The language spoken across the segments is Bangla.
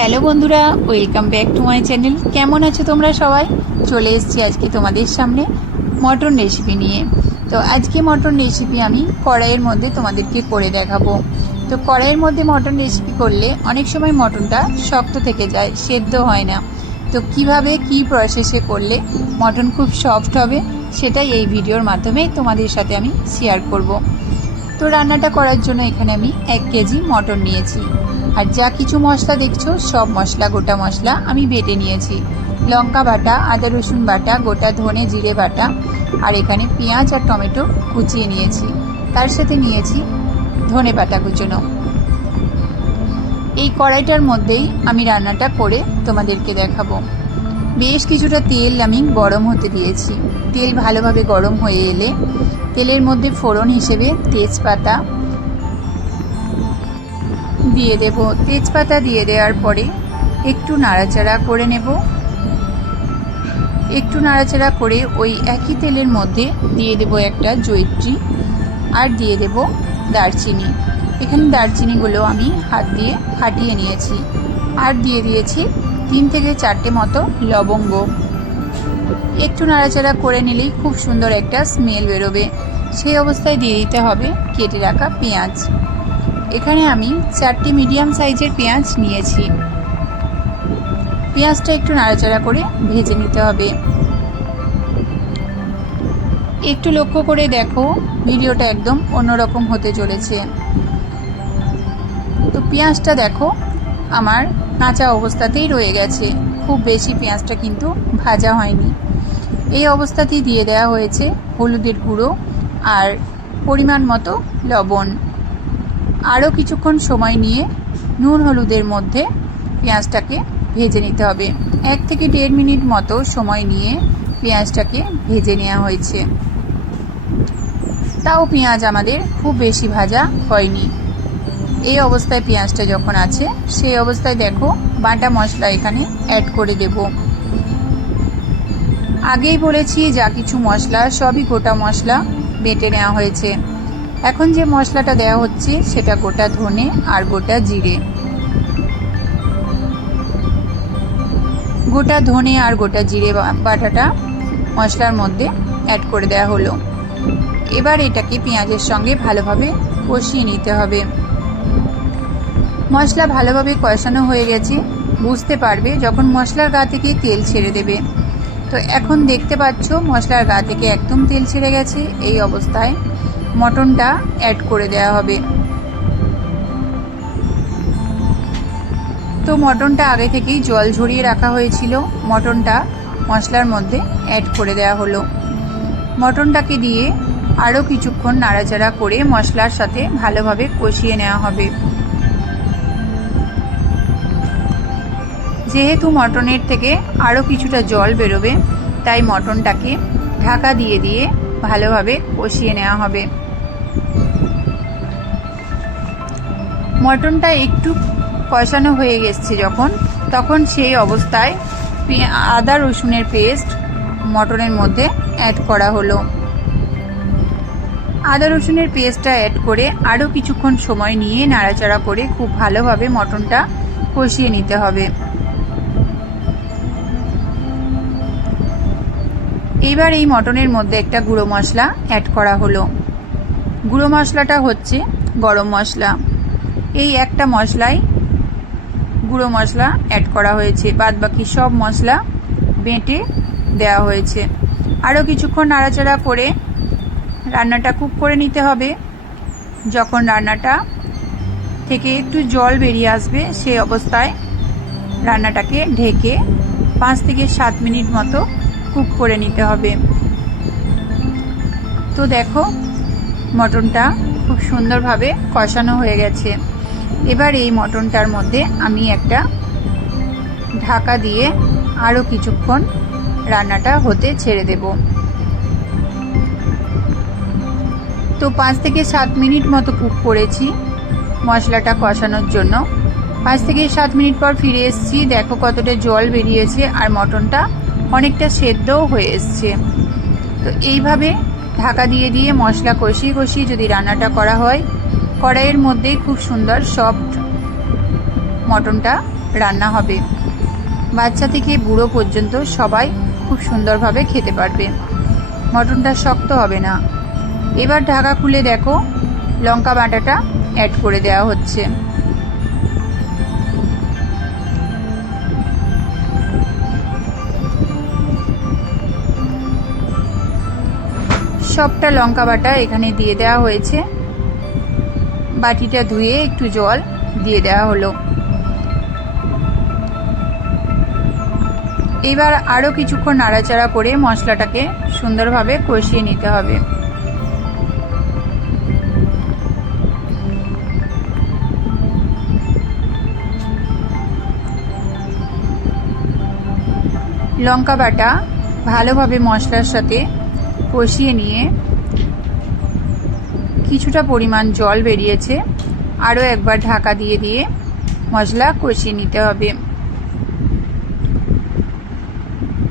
হ্যালো বন্ধুরা, welcome back to my channel. কেমন আছো তোমরা সবাই? চলে এসেছি আজকে তোমাদের সামনে মটন রেসিপি নিয়ে। তো আজকে মটন রেসিপি আমি কড়াইয়ের মধ্যে তোমাদেরকে করে দেখাবো। তো কড়াইয়ের মধ্যে মটন রেসিপি করলে অনেক সময় মটনটা শক্ত থেকে যায়, সেদ্ধ হয় না। তো কীভাবে, কি প্রসেসে করলে মটন খুব সফট হবে, সেটাই এই ভিডিওর মাধ্যমে তোমাদের সাথে আমি শেয়ার করব। তো রান্নাটা করার জন্য এখানে আমি এক কেজি মটন নিয়েছি। আর যা কিছু মশলা দেখছ, সব মশলা, গোটা মশলা আমি বেটে নিয়েছি। লঙ্কা বাটা, আদা রসুন বাটা, গোটা ধনে জিরে বাটা, আর এখানে পেঁয়াজ আর টমেটো কুচিয়ে নিয়েছি। তার সাথে নিয়েছি ধনে বাটা কুচোনো। এই কড়াইটার মধ্যেই আমি রান্নাটা করে তোমাদেরকে দেখাবো। বেশ কিছুটা তেল আমি গরম হতে দিয়েছি। তেল ভালোভাবে গরম হয়ে এলে তেলের মধ্যে ফোড়ন হিসেবে তেজপাতা দিয়ে দেব। তেজপাতা দিয়ে দেওয়ার পরে একটু নাড়াচাড়া করে নেব। একটু নাড়াচাড়া করে ওই একই তেলের মধ্যে দিয়ে দেব একটা জৈত্রী আর দিয়ে দেব দারচিনি। এখানে দারচিনিগুলো আমি হাত দিয়ে ফাটিয়ে নিয়েছি আর দিয়ে দিয়েছি তিন থেকে চারটে মতো লবঙ্গ। একটু নাড়াচাড়া করে নিলেই খুব সুন্দর একটা স্মেল বেরোবে। সেই অবস্থায় দিয়ে দিতে হবে কেটে রাখা পেঁয়াজ। এখানে আমি চারটি মিডিয়াম সাইজের পেঁয়াজ নিয়েছি। পেঁয়াজটা একটু নাড়াচাড়া করে ভেজে নিতে হবে। একটু লক্ষ্য করে দেখো, ভিডিওটা একদম অন্যরকম হতে চলেছে। তো পেঁয়াজটা দেখো, আমার কাঁচা অবস্থাতেই রয়ে গেছে। খুব বেশি পেঁয়াজটা কিন্তু ভাজা হয়নি। এই অবস্থাতেই দিয়ে দেওয়া হয়েছে হলুদের গুঁড়ো আর পরিমাণ মতো লবণ। আরও কিছুক্ষণ সময় নিয়ে নুন হলুদের মধ্যে পেঁয়াজটাকে ভেজে নিতে হবে। এক থেকে দেড় মিনিট মতো সময় নিয়ে পেঁয়াজটাকে ভেজে নেওয়া হয়েছে। তাও পেঁয়াজ আমাদের খুব বেশি ভাজা হয়নি। এই অবস্থায় পেঁয়াজটা যখন আছে, সেই অবস্থায় দেখো বাটা মশলা এখানে অ্যাড করে দেব। আগেই বলেছি, যা কিছু মশলা, সবই গোটা মশলা বেটে নেওয়া হয়েছে। এখন যে মশলাটা দেওয়া হচ্ছে, সেটা গোটা ধনে আর গোটা জিরে। গোটা ধনে আর গোটা জিরে বাটাটা মশলার মধ্যে অ্যাড করে দেওয়া হলো। এবার এটাকে পেঁয়াজের সঙ্গে ভালোভাবে কষিয়ে নিতে হবে। মশলা ভালোভাবে কষানো হয়ে গেছে। বুঝতে পারবে যখন মশলার গা থেকে তেল ছেড়ে দেবে। তো এখন দেখতে পাচ্ছ মশলার গা থেকে একদম তেল ছেড়ে গেছে। এই অবস্থায় মটনটা অ্যাড করে দেওয়া হবে। তো মটনটা আগে থেকেই জল ঝরিয়ে রাখা হয়েছিল। মটনটা মশলার মধ্যে অ্যাড করে দেওয়া হলো। মটনটাকে দিয়ে আরও কিছুক্ষণ নাড়াচাড়া করে মশলার সাথে ভালোভাবে কষিয়ে নেওয়া হবে। যেহেতু মটনের থেকে আরও কিছুটা জল বেরোবে, তাই মটনটাকে ঢাকা দিয়ে দিয়ে ভালোভাবে কষিয়ে নেওয়া হবে। মটনটা একটু কষানো হয়ে গেছে যখন, তখন সেই অবস্থায় আদা রসুনের পেস্ট মটনের মধ্যে অ্যাড করা হলো। আদা রসুনের পেস্টটা অ্যাড করে আরও কিছুক্ষণ সময় নিয়ে নাড়াচাড়া করে খুব ভালোভাবে মটনটা কষিয়ে নিতে হবে। এইবার এই মটনের মধ্যে একটা গুঁড়ো মশলা অ্যাড করা হলো। গুঁড়ো মশলাটা হচ্ছে গরম মশলা। এই একটা মশলায় গুঁড়ো মশলা অ্যাড করা হয়েছে। বাদ বাকি সব মশলা বেঁটে দেওয়া হয়েছে। আরও কিছুক্ষণ নাড়াচাড়া করে রান্নাটা কুক করে নিতে হবে। যখন রান্নাটা থেকে একটু জল বেরিয়ে আসবে, সেই অবস্থায় রান্নাটাকে ঢেকে পাঁচ থেকে সাত মিনিট মতো কুক করে নিতে হবে। তো দেখো, মটনটা খুব সুন্দরভাবে কষানো হয়ে গেছে। এবার এই মটনটার মধ্যে আমি একটা ঢাকা দিয়ে আরও কিছুক্ষণ রান্নাটা হতে ছেড়ে দেব। তো পাঁচ থেকে সাত মিনিট মতো কুক করেছি মশলাটা কষানোর জন্য। পাঁচ থেকে সাত মিনিট পর ফিরে এসেছি। দেখো কতটা জল বেরিয়েছে আর মটনটা অনেকটা সেদ্ধও হয়ে এসছে। তো এইভাবে ঢাকা দিয়ে দিয়ে মশলা কষিয়ে কষিয়ে যদি রান্নাটা করা হয়, কড়াইয়ের মধ্যেই খুব সুন্দর সফট মটনটা রান্না হবে। বাচ্চা থেকে বুড়ো পর্যন্ত সবাই খুব সুন্দরভাবে খেতে পারবে। মটনটা শক্ত হবে না। এবার ঢাকা খুলে দেখো, লঙ্কা বাটাটা অ্যাড করে দেওয়া হচ্ছে। সবটা লঙ্কা বাটা এখানে দিয়ে দেওয়া হয়েছে। বাটিটা ধুয়ে একটু জল দিয়ে দেওয়া হলো। এবার আরও কিছুক্ষণ নাড়াচাড়া করে মশলাটাকে সুন্দরভাবে কষিয়ে নিতে হবে। লঙ্কা বাটা ভালোভাবে মশলার সাথে কষিয়ে নিয়ে কিছুটা পরিমাণ জল বেরিয়েছে, আরও একবার ঢাকা দিয়ে দিয়ে মশলা কষিয়ে নিতে হবে।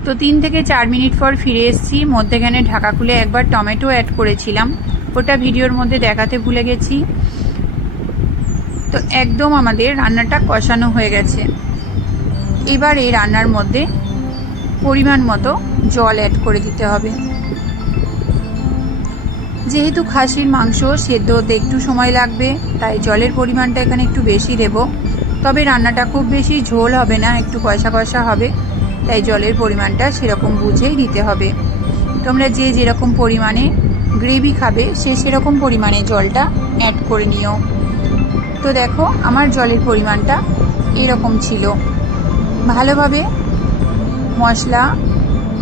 তো তিন থেকে চার মিনিট পর ফিরে এসেছি, মধ্যেখানে ঢাকা খুলে একবার টমেটো অ্যাড করেছিলাম। ওটা ভিডিওর মধ্যে দেখাতে ভুলে গেছি। তো একদম আমাদের রান্নাটা কষানো হয়ে গেছে। এবার এই রান্নার মধ্যে পরিমাণ মতো জল অ্যাড করে দিতে হবে। যেহেতু খাসির মাংস সেদ্ধ হতে একটু সময় লাগবে, তাই জলের পরিমাণটা এখানে একটু বেশি দেব। তবে রান্নাটা খুব বেশি ঝোল হবে না, একটু কষা কষা হবে, তাই জলের পরিমাণটা সেরকম বুঝেই দিতে হবে। তোমরা যে যেরকম পরিমাণে গ্রেভি খাবে, সে সেরকম পরিমাণে জলটা অ্যাড করে নিও। তো দেখো, আমার জলের পরিমাণটা এরকম ছিল। ভালোভাবে মশলা,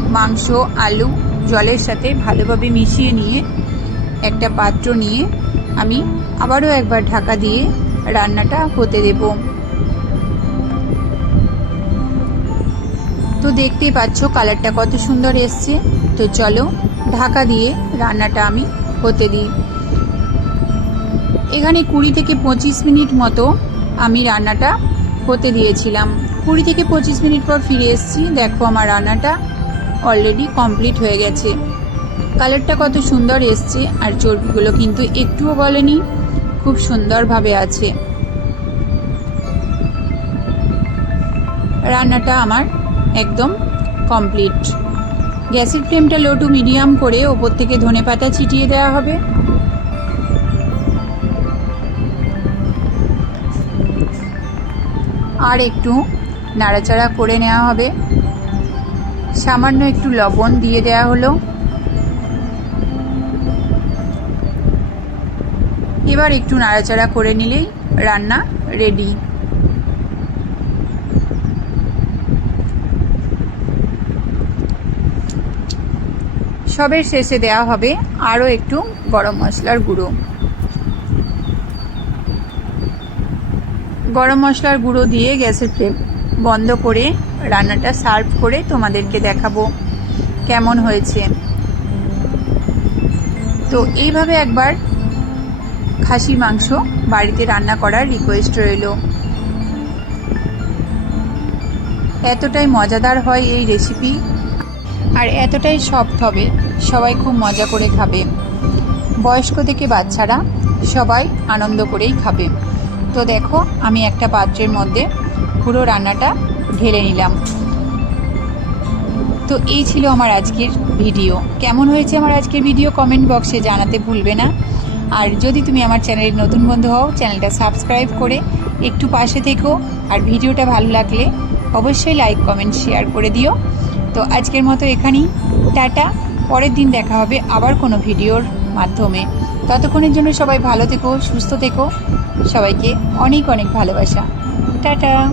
মাংস, আলু জলের সাথে ভালোভাবে মিশিয়ে নিয়ে একটা পাত্র নিয়ে আমি আবারও একবার ঢাকা দিয়ে রান্নাটা হতে দেব। তো দেখতেই পাচ্ছ কালারটা কত সুন্দর এসছে। তো চলো ঢাকা দিয়ে রান্নাটা আমি হতে দিই। এখানে কুড়ি থেকে পঁচিশ মিনিট মতো আমি রান্নাটা হতে দিয়েছিলাম। কুড়ি থেকে পঁচিশ মিনিট পর ফিরে এসেছি। দেখো আমার রান্নাটা অলরেডি কমপ্লিট হয়ে গেছে। কালারটা কত সুন্দর এসছে, আর চর্বিগুলো কিন্তু একটুও বলেনি, খুব সুন্দরভাবে আছে। রান্নাটা আমার একদম কমপ্লিট গ্যাসের ফ্লেমটা লো টু মিডিয়াম করে ওপর থেকে ধনে পাতা ছিটিয়ে দেওয়া হবে। আর একটু নাড়াচাড়া করে নেওয়া হবে। সামান্য একটু লবণ দিয়ে দেওয়া হলো। এবার একটু নাড়াচাড়া করে নিলেই রান্না রেডি সবের শেষে দেওয়া হবে আরও একটু গরম মশলার গুঁড়ো। গরম মশলার গুঁড়ো দিয়ে গ্যাসের ফ্লেম বন্ধ করে রান্নাটা সার্ভ করে তোমাদেরকে দেখাবো কেমন হয়েছে। তো এইভাবে একবার খাসির মাংস বাড়িতে রান্না করার রিকোয়েস্ট রইল। এতটাই মজাদার হয় এই রেসিপি আর এতটাই সফট হবে, সবাই খুব মজা করে খাবে। বয়স্ক থেকে বাচ্চারা সবাই আনন্দ করেই খাবে। তো দেখো, আমি একটা পাত্রের মধ্যে পুরো রান্নাটা ঢেলে নিলাম। তো এই ছিল আমার আজকের ভিডিও কেমন হয়েছে আমার আজকের ভিডিও কমেন্ট বক্সে জানাতে ভুলবে না। আর যদি তুমি আমার চ্যানেলে নতুন বন্ধু হও, চ্যানেলটা সাবস্ক্রাইব করে একটু পাশে থেকো। আর ভিডিওটা ভালো লাগলে অবশ্যই লাইক, কমেন্ট, শেয়ার করে দিও। তো আজকের মতো এখানেই। টাটা। পরের দিন দেখা হবে আবার কোনো ভিডিওর মাধ্যমে। ততক্ষণের জন্য সবাই ভালো থেকো, সুস্থ থেকো। সবাইকে অনেক অনেক ভালোবাসা। টাটা।